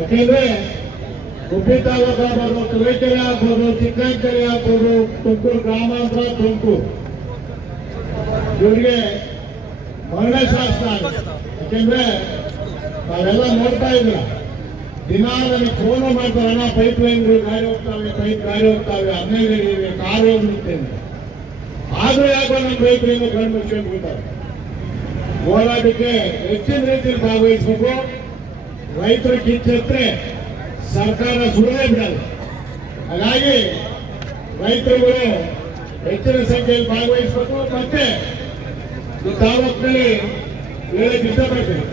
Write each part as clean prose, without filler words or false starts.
ಯಾಕೆಂದ್ರೆ ಗುಬ್ಬಿ ತಾಲೂಕು ಆಗ್ಬೋದು, ತುರುವೇಕೆರೆ ಆಗ್ಬೋದು, ಚಿಕ್ಕಂಕೆರೆ ಆಗ್ಬೋದು, ತುಮಕೂರು ಗ್ರಾಮಾಂತರ, ತುಮಕೂರು ಇವರಿಗೆ ಮರಣಶಾಸ್ತ್ರ ಆಗುತ್ತೆ. ಯಾಕೆಂದ್ರೆ ನಾವೆಲ್ಲ ನೋಡ್ತಾ ಇದ್ರ ದಿನ ನನಗೆ ಫೋನ್ ಮಾಡ್ತಾರೆ, ಅಣ್ಣ ಪೈಪ್ ಲೈನ್ಗಳು ಗಾಡಿ ಹೋಗ್ತಾವೆ, ಪೈಪ್ ಗಾಡಿ ಹೋಗ್ತಾವೆ, 15 ಹಿಡಿಯಿವೆ, ಕಾರು ಹೋಗ್ಬಿಡ್ತೇನೆ. ಆದ್ರೂ ಯಾಕೋ ನಮ್ಮ ರೈತರಿಂದ ಕಣ್ಣು ಮುಚ್ಚಿಬಿಡ್ತಾರೆ. ಹೋರಾಟಕ್ಕೆ ಹೆಚ್ಚಿನ ರೀತಿಯಲ್ಲಿ ಭಾಗವಹಿಸಬೇಕು. ರೈತರು ಕಿಚ್ಚೆತ್ತರೆ ಸರ್ಕಾರ ಸುಳ್ಳೇ ಬಿಡಲ್ಲ. ಹಾಗಾಗಿ ರೈತರುಗಳು ಹೆಚ್ಚಿನ ಸಂಖ್ಯೆಯಲ್ಲಿ ಭಾಗವಹಿಸಬೇಕು. ಮತ್ತೆ ಈ ತಾಲೂಕಿನಲ್ಲಿ ಹೇಳಕ್ಕೆ ಇಷ್ಟಪಡ್ತೇನೆ,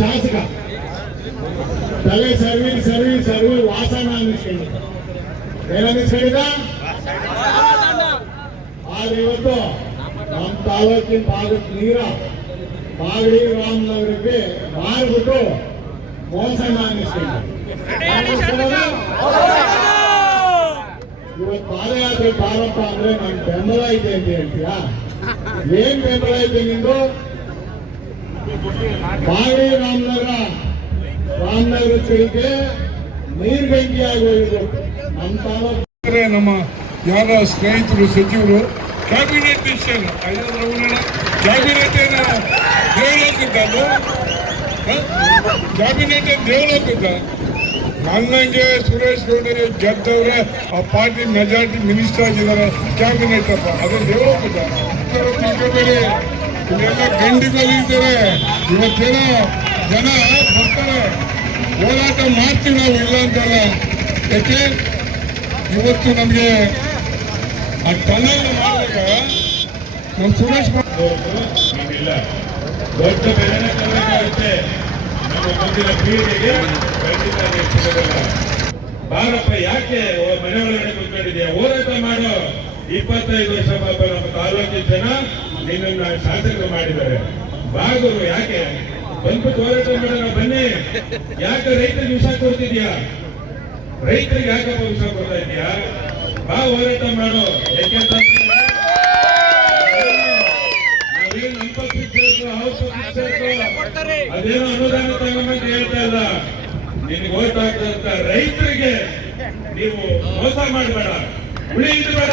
ಶಾಸಕ ತಲೆ ಸರ್ವೀಸ್ ವಾಸನ ಅನ್ನಿಸ್ಕೊಂಡು ಏನನ್ನಿಸ್ಕೊಂಡಿದ್ದ. ಆದ್ರೆ ಇವತ್ತು ನಮ್ಮ ತಾಲೂಕಿನ ಭಾಗಕ್ಕೆ ನೀರ ಮಾಗಡಿ ರಾಮನಗರಕ್ಕೆ ಮಾರ್ಬಿಟ್ಟು ಮೋಸಣ್ಣ ಅನ್ನಿಸ್ಕೊಂಡು ಇವತ್ತು ಪಾದಯಾತ್ರೆ ಪ್ರಾರಂಭ ಅಂದ್ರೆ ನನ್ ಬೆಂಬಲ ಇದೆ ಅಂತ ಹೇಳ್ತೀಯಾ? ಏನ್ ಬೆಂಬಲ ಇದೆ ನಿಂದು? ಮಾಗಡಿ ರಾಮನಗರ ಚಳಿಗೆ ನೀರ್ಗಂಟಿಯಾಗಿ ಹೋಗಿರ್ಬೇಕು. ನಮ್ಮ ತಾಲೂಕು ನಮ್ಮ ಯಾರ ಸ್ನೇಹಿತರು ಸಚಿವರು ಕ್ಯಾಬಿನೆಟ್ ಡಿಸಿಷನ್ ಕ್ಯಾಬಿನೆಟ್ ದೇವಲೋಕಿದ್ದ ಕ್ಯಾಬಿನೆಟ್ ದೇವಲೋಕಿದ್ದ. ನನ್ನಂಗೆ ಸುರೇಶ್ ಗೌಡರು ಗೆದ್ದವ್ರೆ ಆ ಪಾರ್ಟಿ ಮೆಜಾರಿಟಿ ಮಿನಿಸ್ಟರ್ ಆಗಿದ್ದಾರೆ. ಕ್ಯಾಬಿನೆಟ್ ಅಪ್ಪ ಅದು ದೇವಲೋಕಿದ್ದ. ತಿಳ್ಕೊಬೇಡಿ, ಇಲ್ಲೆಲ್ಲ ಗಂಡಿಗಳಿದ್ದಾರೆ. ಇವತ್ತೇನೋ ಜನ ಬರ್ತಾರೆ, ಹೋರಾಟ ಮಾಡ್ತೀವಿ ನಾವು, ಇಲ್ಲ ಅಂತಲ್ಲ. ಯಾಕೆ ಇವತ್ತು ನಮಗೆ ಆ ಟನಲ್ ಮಾಡಿದಾಗ ನಮ್ಮ ಸುರೇಶ್ ಇಲ್ಲ ದೊಡ್ಡ ಬೆಲೆನ ಕಲಿಬೇಕಾಗುತ್ತೆ. ನಮ್ಮ ಮುಂದಿನ ಪೀಳಿಗೆಗೆ ಖಂಡಿತ ಬಾರಪ್ಪ, ಯಾಕೆ ಮನೆಯೊಳಗಡೆ ಕೂತ್ಕೊಂಡಿದ್ಯಾ? ಹೋರಾಟ ಮಾಡೋ. 25 ವರ್ಷ ಪಾಪ ನಮ್ಮ ತಾಲೂಕಿನ ಜನ ನಿನ್ನನ್ನು ಶಾಸಕರು ಮಾಡಿದ್ದಾರೆ. ಬಾಗುರು ಯಾಕೆ ಬಂದ್ಬಿಟ್ಟು ಹೋರಾಟ ಮಾಡೋಣ ಬನ್ನಿ. ಯಾಕೆ ರೈತರಿಗೆ ವಿಷ ಕೊಡ್ತಿದ್ಯಾ? ರೈತರಿಗೆ ಯಾಕಪ್ಪ ವಿಷ ಕೊಡ್ತಾ ಇದೆಯಾ? ಬಾ ಹೋರಾಟ ಮಾಡೋ. ಯಾಕೆಂತಂದ್ರೆ ನಾವೇನು ನಮ್ಮ ಅದೇನೋ ಅನುದಾನ ತಗೊಂಬಂತ ಹೇಳ್ತಾ ಇಲ್ಲ. ನಿನ್ಗೆ ಓಟ್ ಹಾಕ್ತಂತ ರೈತರಿಗೆ ನೀವು ಮೋಸ ಮಾಡಬೇಡ, ಉಳಿ ಬೇಡ.